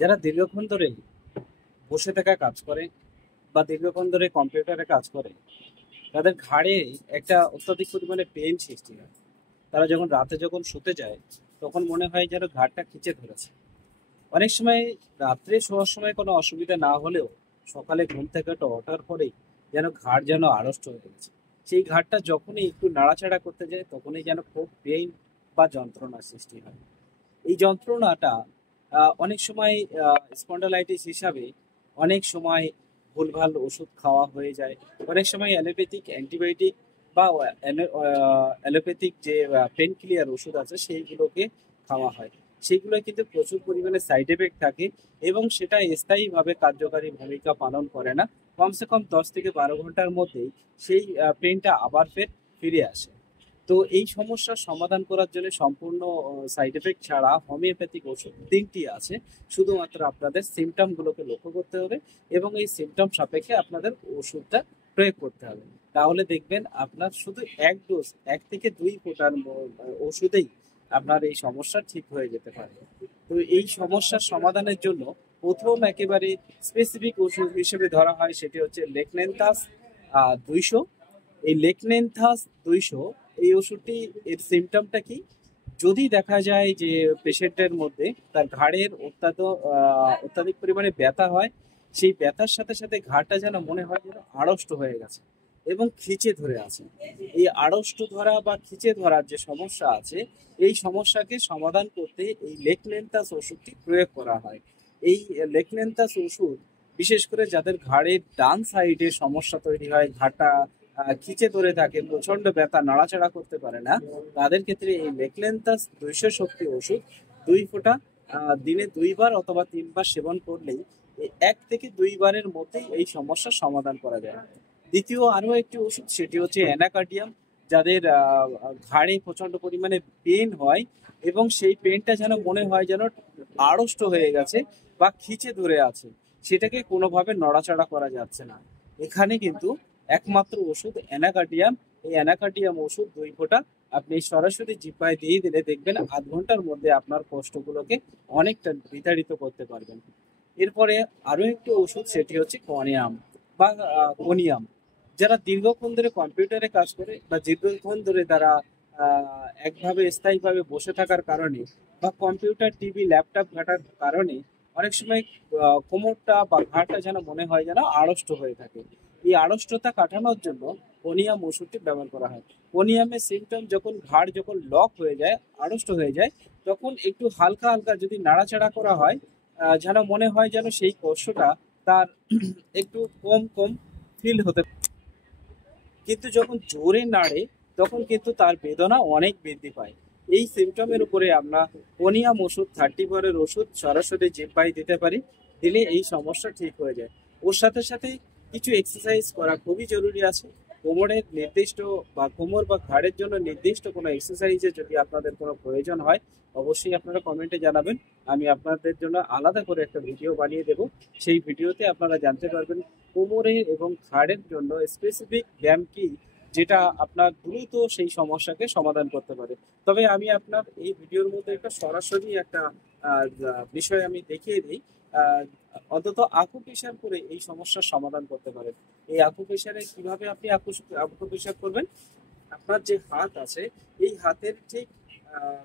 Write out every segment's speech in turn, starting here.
যারা দীর্ঘক্ষণ ধরে বসে থাকা কাজ করে বা দীর্ঘক্ষণ ধরে কম্পিউটারে কাজ করে, তাদের ঘাড়ে একটা অত্যধিক পরিমাণে পেইন সৃষ্টি হয়। তারা যখন রাতে শুতে যায়, তখন মনে হয় যেন ঘাড়টা খিঁচে ধরেছে। অনেক সময় রাত্রে শোয়ার সময় কোনো অসুবিধা না হলেও সকালে ঘুম থেকে ওঠার পরেই ঘাড় যেন আড়ষ্ট হয়ে গেছে। সেই ঘাড়টা যখনই একটু নাড়াচাড়া করতে যায়, তখনই যেন খুব পেইন বা যন্ত্রণার সৃষ্টি হয়। এই যন্ত্রণাটা অনেক সময় স্পন্ডালাইটিস হিসাবে অনেক সময় ভুলভাল ওষুধ খাওয়া হয়ে যায়। অনেক সময় অ্যালোপ্যাথিক অ্যান্টিবায়োটিক বা অ্যালোপ্যাথিক যে পেন ক্লিয়ার ওষুধ আছে সেইগুলোকে খাওয়া হয়। সেগুলো কিন্তু প্রচুর পরিমাণে সাইড এফেক্ট থাকে এবং সেটা স্থায়ীভাবে কার্যকারী ভূমিকা পালন করে না। কমসে কম 10 থেকে 12 ঘন্টার মধ্যেই সেই পেনটা আবার ফিরে আসে। তো এই সমস্যার সমাধান করার জন্য সম্পূর্ণ সাইড এফেক্ট ছাড়া হোমিওপ্যাথিক ওষুধ 3টি আছে। শুধুমাত্র আপনাদের সিমটম গুলোকে লক্ষ্য করতে হবে এবং এই সিমটম সাপেক্ষে আপনাদের ওষুধটা প্রয়োগ করতে হবে। তাহলে দেখবেন আপনার শুধু 1 ডোজ 1 থেকে 2 ফোঁটার ওষুধেই আপনার এই সমস্যা ঠিক হয়ে যেতে পারে। তো এই সমস্যার সমাধানের জন্য প্রথম একেবারে স্পেসিফিক ওষুধ হিসেবে ধরা হয় সেটি হচ্ছে লেকনেন্থাস 200। এই লেকনেন্থাস 200 এই ওষুধটি, এর সিমটমটা কি? যদি দেখা যায় যে পেশেন্টের মধ্যে তার ঘাড়ের অত্যাধিক পরিমাণে ব্যথা হয়, সেই ব্যথার সাথে সাথে ঘাড়টা যেন মনে হয় যেন আড়ষ্ট হয়ে গেছে এবং খিচে ধরে আছে। এই আড়ষ্ট ধরা বা খিচে ধরার যে সমস্যা আছে, এই সমস্যাকে সমাধান করতে এই লেকনেন্থাস ওষুধটি প্রয়োগ করা হয়। এই লেকনেন্থাস ওষুধ বিশেষ করে যাদের ঘাড়ের ডান সাইডে সমস্যা তৈরি হয়, ঘাড়টা খিচে ধরে থাকে, প্রচন্ড ব্যথা, নাড়াচাড়া করতে পারে না, তাদের ক্ষেত্রে এই লেকলেন্থাস 200 শক্তি ওষুধ 2 ফোঁটা দিনে 2 বার অথবা 3 বার সেবন করলেই 1 থেকে 2 বারের মধ্যেই এই সমস্যার সমাধান করা যায়। দ্বিতীয় আরো একটি ওষুধ, সেটি হচ্ছে অ্যানাকার্ডিয়াম। যাদের ঘাড়ে প্রচন্ড পরিমাণে পেন হয় এবং সেই পেনটা যেন মনে হয় যেন আড়ষ্ট হয়ে গেছে বা খিচে ধরে আছে, সেটাকে কোনোভাবে নড়াচড়া করা যাচ্ছে না, এখানে কিন্তু একমাত্র ওষুধ অ্যানাকার্ডিয়াম। এই অ্যানাকার্ডিয়াম ওষুধ 2 ফোঁটা আপনি সরাসরি জিহ্বায় দিয়ে দিলে দেখবেন আধ ঘন্টার মধ্যে আপনার কষ্টগুলোকে অনেকটা বিতাড়িত করতে পারবেন। এরপরে আরো একটি ওষুধ, সেটি হচ্ছে কনিয়াম বা কোনিয়াম। যারা দীর্ঘক্ষণ ধরে কম্পিউটারে কাজ করে বা দীর্ঘক্ষণ ধরে তারা একভাবে স্থায়ীভাবে বসে থাকার কারণে বা কম্পিউটার, টিভি, ল্যাপটপ ঘাটার কারণে অনেক সময় কোমরটা বা ঘাড়টা যেন মনে হয় যেন আড়ষ্ট হয়ে থাকে। এই আড়ষ্টতা কাটানোর জন্য কোনিয়াম ওষুধটি ব্যবহার করা হয়। কোনিয়ামের সিমটম, যখন লক হয়ে যায়, আড়ষ্ট হয়ে যায়, তখন একটু হালকা হালকা যদি নাড়াচাড়া করা হয়, যেন মনে হয় যেন সেই কষ্টটা তার একটু কম কম ফিল হতে। কিন্তু যখন জোরে নাড়ে, তখন কিন্তু তার বেদনা অনেক বৃদ্ধি পায়। এই সিমটমের উপরে আমরা কোনিয়াম ওষুধ 30 বারের ওষুধ সরাসরি জিহ্বায় দিতে পারি, দিলে এই সমস্যা ঠিক হয়ে যায়। ওর সাথে সাথে কিছু এক্সারসাইজ করা খুবই জরুরি আছে। কোমরের নির্দিষ্ট বা কোমর বা ঘাড়ের জন্য নির্দিষ্ট কোনো এক্সারসাইজের যদি আপনাদের কোনো প্রয়োজন হয়, অবশ্যই আপনারা কমেন্টে জানাবেন। আমি আপনাদের জন্য আলাদা করে একটা ভিডিও বানিয়ে দেব। সেই ভিডিওতে আপনারা জানতে পারবেন কোমরের এবং ঘাড়ের জন্য স্পেসিফিক ব্যায়াম কি, যেটা আপনার দ্রুত সেই সমস্যাকে সমাধান করতে পারে। তবে আমি আপনার এই ভিডিওর মধ্যে একটা সরাসরি একটা বিষয় আমি দেখিয়ে দিই। আহ, অন্তত আকুপ্রেশার করে এই সমস্যার সমাধান করতে পারেন। এই আকুপ্রেশারে কিভাবে আপনি আকুপ্রেশার করবেন? আপনার যে হাত আছে, এই হাতের ঠিক আহ,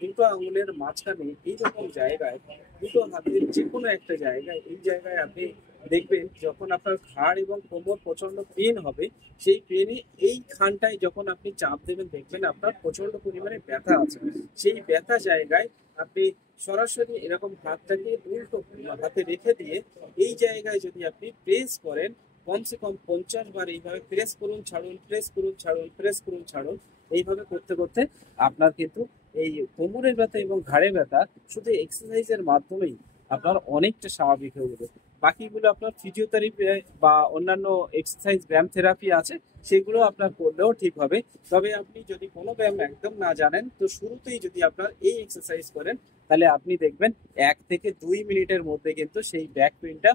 দুটো আঙুলের মাঝখানে এইরকম জায়গায়, দুটো হাতের যে কোনো একটা জায়গায়, এই জায়গায় আপনি দেখবেন যখন আপনার ঘাড় এবং কোমর প্রচন্ড পেন হবে, সেই পেনে এই খানটায় যখন আপনি চাপ দেবেন, দেখবেন আপনার প্রচন্ড পরিমাণে ব্যথা আছে। সেই ব্যথা জায়গায় আপনি সরাসরি এরকম হাতটাকে উল্টো হাতে রেখে দিয়ে এই জায়গায় যদি আপনি প্রেস করেন, কমসে কম 50 বার এইভাবে প্রেস করুন, ছাড়ুন, প্রেস করুন, ছাড়ুন, প্রেস করুন, ছাড়ুন, এইভাবে করতে করতে আপনার কিন্তু এই কোমরের ব্যথা এবং ঘাড়ে ব্যথা শুধু এক্সারসাইজের মাধ্যমেই আপনার অনেকটা স্বাভাবিক হয়ে যাবে। বাকিগুলো আপনার ফিজিওথেরাপি বা অন্যান্য এক্সারসাইজ ব্যায়াম থেরাপি আছে, সেগুলো আপনার করলেও ঠিক হবে। তবে আপনি যদি কোনো ব্যায়াম একদম না জানেন, তো শুরুতেই যদি আপনার এই এক্সারসাইজ করেন, তাহলে আপনি দেখবেন 1 থেকে 2 মিনিটের মধ্যে কিন্তু সেই ব্যাক পেইনটা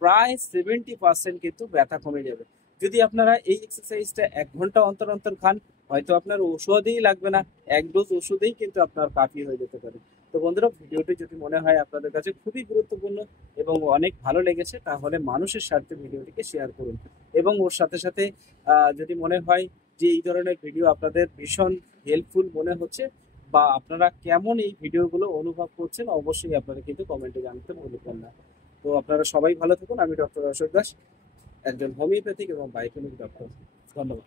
প্রায় 70% কিন্তু ব্যথা কমে যাবে। যদি আপনারা এই এক্সারসাইজটা 1 ঘন্টা অন্তর অন্তর খান, হয়তো আপনার ওষুধই লাগবে না, 1 ডোজ ওষুধেই কিন্তু আপনার কাফি হয়ে যেতে পারে। তো বন্ধুরা, ভিডিওটি যদি মনে হয় আপনাদের কাছে খুবই গুরুত্বপূর্ণ এবং অনেক ভালো লেগেছে, তাহলে মানুষের স্বার্থে ভিডিওটিকে শেয়ার করুন। এবং ওর সাথে সাথে যদি মনে হয় যে এই ধরনের ভিডিও আপনাদের ভীষণ হেল্পফুল মনে হচ্ছে, বা আপনারা কেমন এই ভিডিওগুলো অনুভব করছেন, অবশ্যই আপনারা কিন্তু কমেন্টে জানাতে ভুলবেন না। তো আপনারা সবাই ভালো থাকুন। আমি ডক্টর অশোক দাস, একজন হোমিওপ্যাথিক এবং বায়োকেমিক ডক্টর। ধন্যবাদ।